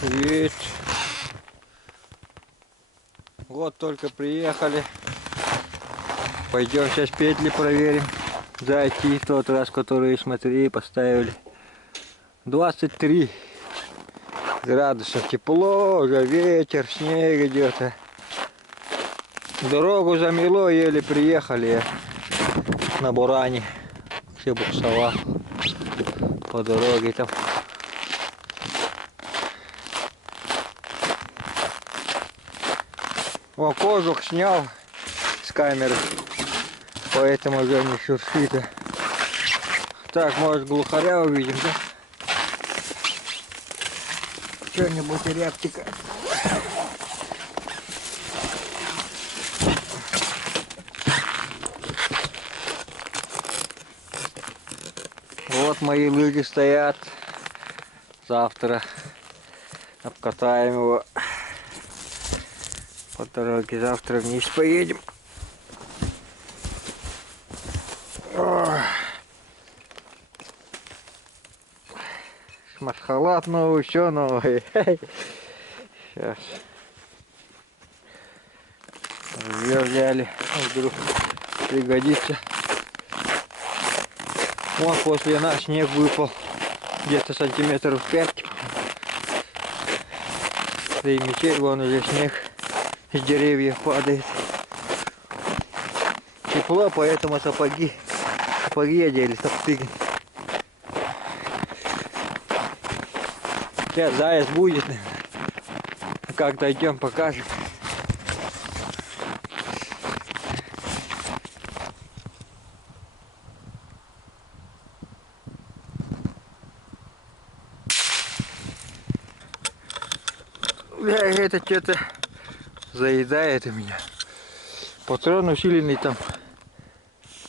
Привет. Вот только приехали. Пойдем сейчас петли проверим. Зайти в тот раз, который, смотри, поставили. 23 градуса. Тепло, уже ветер, снег идет. Дорогу замело, еле приехали на буране. Все буксовал по дороге там. О, кожух снял с камеры, поэтому уже не шуршит. Так, может, глухаря увидим, да? Что-нибудь рябчика. Вот мои лыжи стоят. Завтра обкатаем его по дороге. Завтра вниз поедем. Масхалат новый, все новый. Сейчас. Взяли. Вдруг пригодится. Вон после нас снег выпал. Где-то сантиметров 5. Да и метель, вон уже снег с деревьев падает. Тепло, поэтому сапоги одели, топтыги. Сейчас заяц будет, как дойдем, покажем. Это что-то заедает у меня. Патрон усиленный там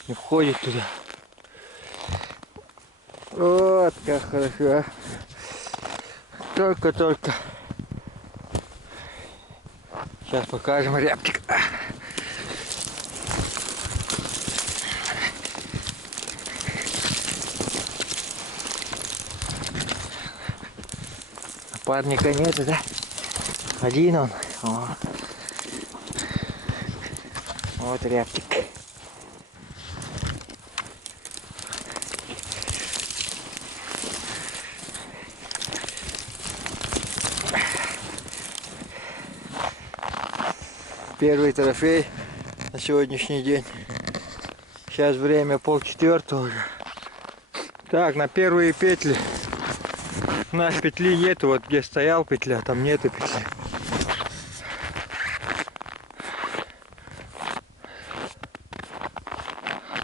не входит туда. Вот как хорошо. Только-только. Сейчас покажем рябчик. Напарника нету, да? Один он. О. Вот рябчик. Первый трофей на сегодняшний день. Сейчас время 3:30 уже. Так, на первые петли. У нас петли нету, вот где стоял петля, там нету петли.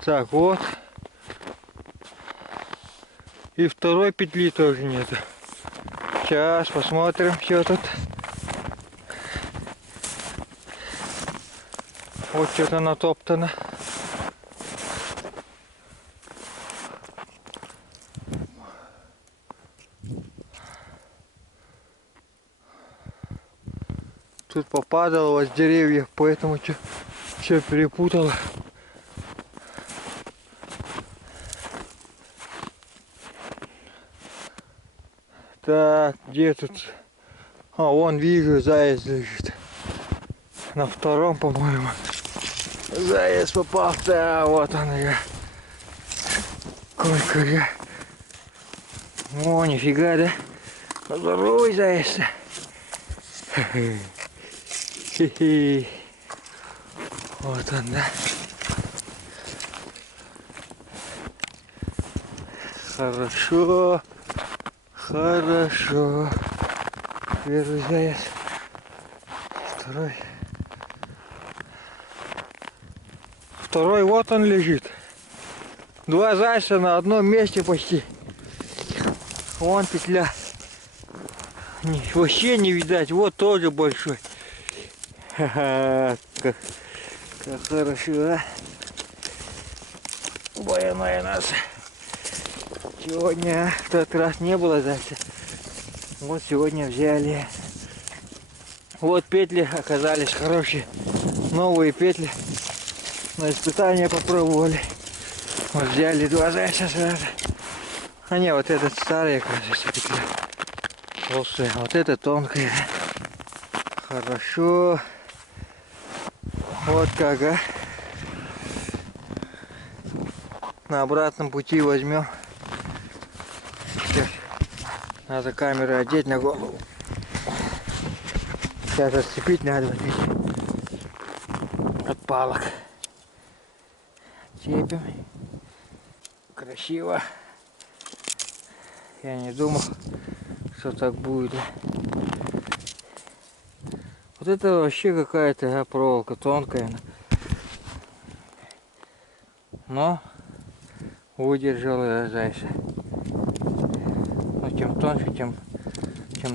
Так, вот. И второй петли тоже нету. Сейчас посмотрим, что тут. Вот что-то натоптано. Тут попадало с деревьев, поэтому все перепутало. Так, где тут? А, вон вижу, заяц лежит. На втором, по-моему. Заяц попал. Да, вот он я. Сколько я. О, нифига, да? Здоровый заяц. Хе-хе. Вот он, да. Хорошо. Хорошо. Первый заяц. Второй. Второй вот он лежит. Два зайца на одном месте почти. Вон петля. Вообще не видать. Вот тоже большой. Ха-ха. Как хорошо, а? Двойной нас. Сегодня в тот раз не было зайца. Вот сегодня взяли. Вот петли оказались хорошие. Новые петли. На испытание попробовали. Вот взяли 2 зайца сразу. А не, вот этот старый, оказывается, петля. Толстая. Вот это тонкая. Хорошо. Вот как, а. На обратном пути возьмем. Сейчас. Надо камеру одеть на голову. Сейчас отцепить надо вот эти от палок. Цепим. Красиво. Я не думал, что так будет. Вот это вообще какая-то проволока тонкая. Но выдержала зайца. Но чем тоньше, тем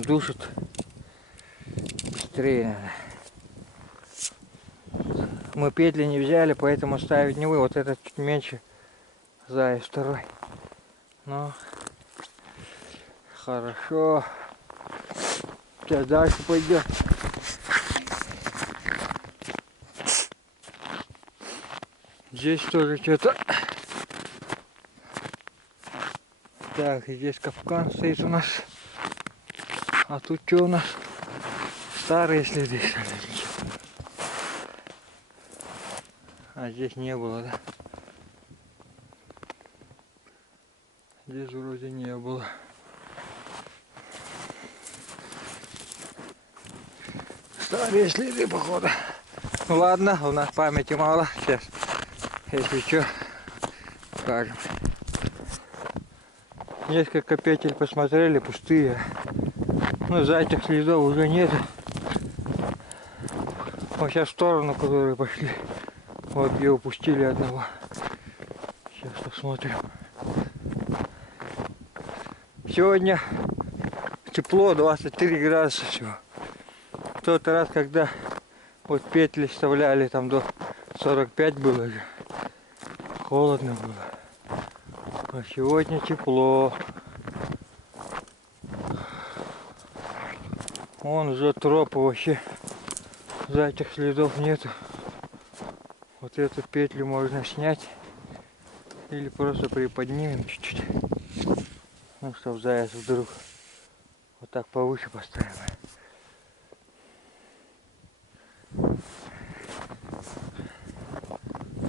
душит. Быстрее надо. Мы петли не взяли, поэтому ставить не вы. Вот этот чуть меньше заяц второй. Но хорошо. Сейчас дальше пойдем. Здесь тоже что-то. Так, здесь капкан стоит у нас. А тут что у нас? Старые следы. А здесь не было, да? Здесь вроде не было. Старые следы, походу. Ну ладно, у нас памяти мало. Сейчас, если что, покажем. Несколько петель посмотрели, пустые. Ну, зайчих следов уже нет. Вот сейчас в сторону, которые пошли. Вот где упустили одного. Сейчас посмотрим. Сегодня тепло, 23 градуса всего. В тот раз, когда вот петли вставляли, там до 45 было же. Холодно было. А сегодня тепло. Вон уже тропы, вообще зайчих следов нету. Вот эту петлю можно снять или просто приподнимем чуть-чуть. Ну, чтобы заяц вдруг вот так повыше поставим.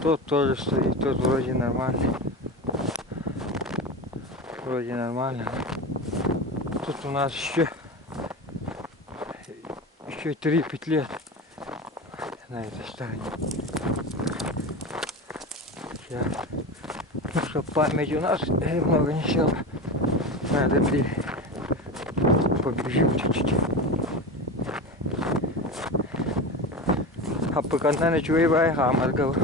Тот тоже стоит, тот вроде нормальный. Вроде нормально. Тут у нас еще 3 петли на этой стороне. Сейчас. Ну, чтобы память у нас много не села. Надо побежим чуть-чуть. Хаппыкандан чуй бай хамаргав.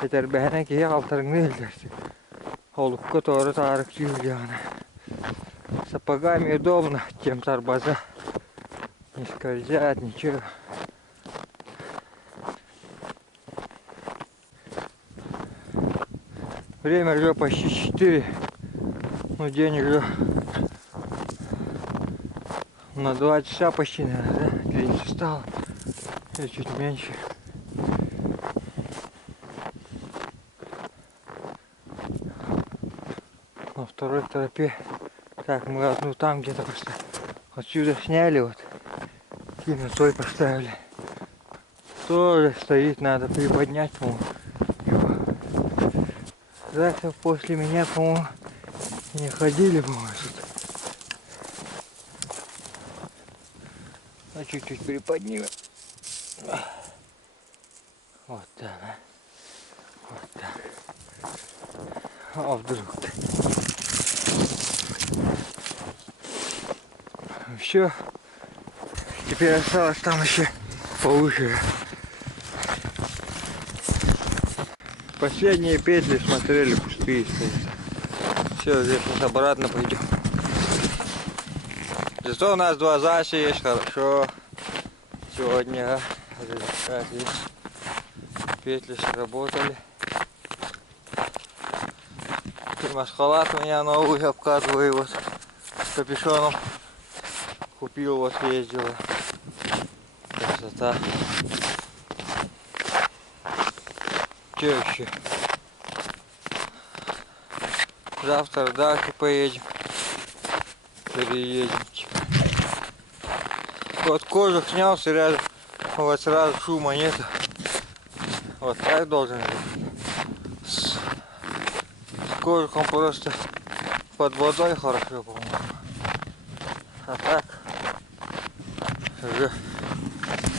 Этер бәһәнә кие калтырыңны элдерси. Олукка торы тарык чүйгәне. Сапогами удобно, тем торбаза не скользят, ничего. Время уже почти 4. Ну, день уже на 2 часа почти, наверное, да? Длиннее стало. Или чуть меньше. На второй тропе. Так, мы одну там где-то просто отсюда сняли вот. И на той поставили. Тоже стоит, надо приподнять, по-моему. Зайцев после меня, по-моему, не ходили, по-моему, тут. А чуть-чуть приподнимем. Вот так, а? Вот так. А вдруг-то. Все. Теперь осталось там еще повыше. Последние петли смотрели, пустые стоят. Все, здесь вот обратно пойдем. Зато у нас 2 зайца есть, хорошо. Сегодня результат есть. Петли сработали. Термосхалат у меня новый, обкатываю вот с капюшоном. Купил, вот ездила. Красота. Че еще? Завтра дальше поедем. Переедем. Вот кожух снялся рядом. Вот сразу шума нету. Вот так должен быть. С кожухом просто под водой хорошо, по-моему. А так уже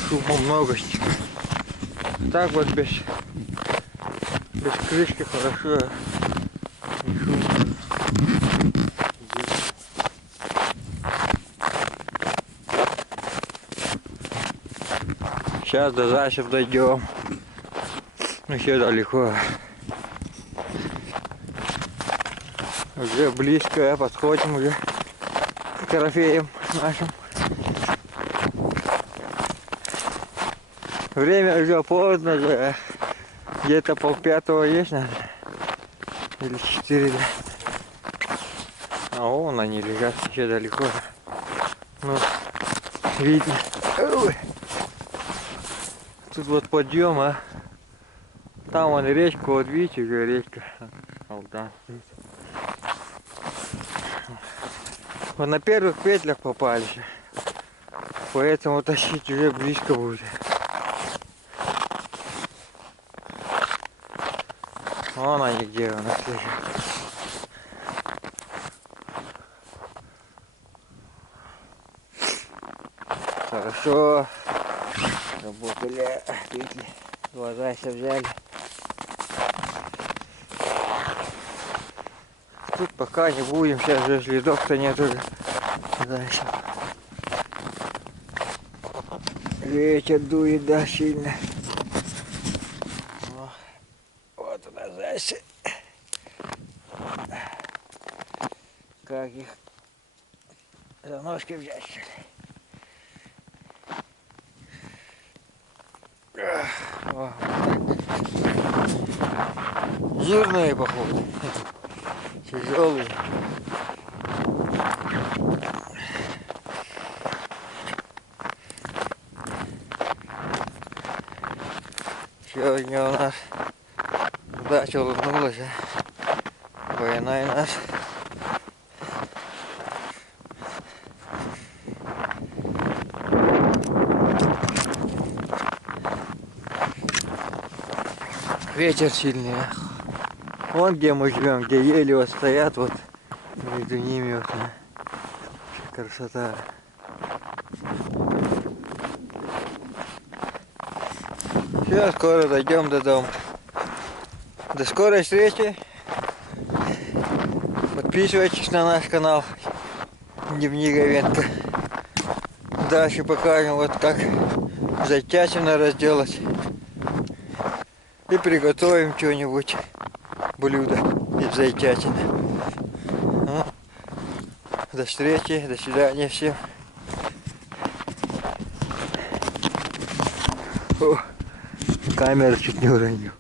шума много. Так вот без крышки хорошо. Не шумно. Сейчас до Зайцев дойдем. Еще далеко. Уже близко, подходим уже к трофеям нашим. Время уже поздно, уже где-то 4:30 есть, наверное. Или 4. А вон они лежат еще далеко. Ну, видно. Ой. Тут вот подъем, а там вон речка, вот видите, уже речка. Алдан. Вот на первых петлях попали, поэтому тащить уже близко будет. Вон они где у нас лежат. Хорошо. Работали петли. Глаза все взяли. Тут пока не будем, сейчас же следов-то нет уже. Дальше. Ветер дует, да, сильно. Вот у нас дальше. Как их за ножки взять, что ли? О, жирные, походу. Тяжелые. Сегодня у нас дача улыбнулась, а? Война и нас. Ветер сильный. Вон где мы живем, где ели вот стоят, вот между ними вот. Красота. Все, скоро дойдем до дома. До скорой встречи. Подписывайтесь на наш канал Дневник Говенко. Дальше покажем, вот как зайчатину разделать. И приготовим что-нибудь, блюдо из зайчатины. Ну, до встречи, до свидания всем. О, камеру чуть не уронил.